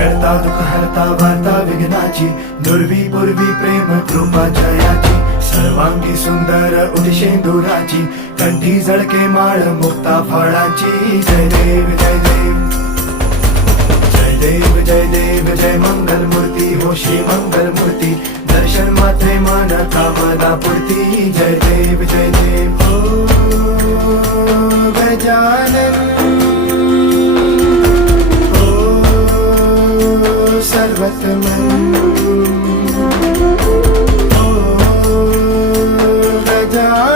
करता दुःख हरता वार्ता विघ्नाची, दुर्वी पूर्वी प्रेम कृपा जयाची, सर्वांगी सुंदर उदिशेंदुराची, कंठी झळके माळ मुक्ता फळाची. जय देव जय देव जय देव जय देव जय मंगल मूर्ती हो श्री मंगल मूर्ती, दर्शन मात्रे मन कामना पूर्ती. जय देव जय देव हो गजानन हो सर्वतमन हो गजानन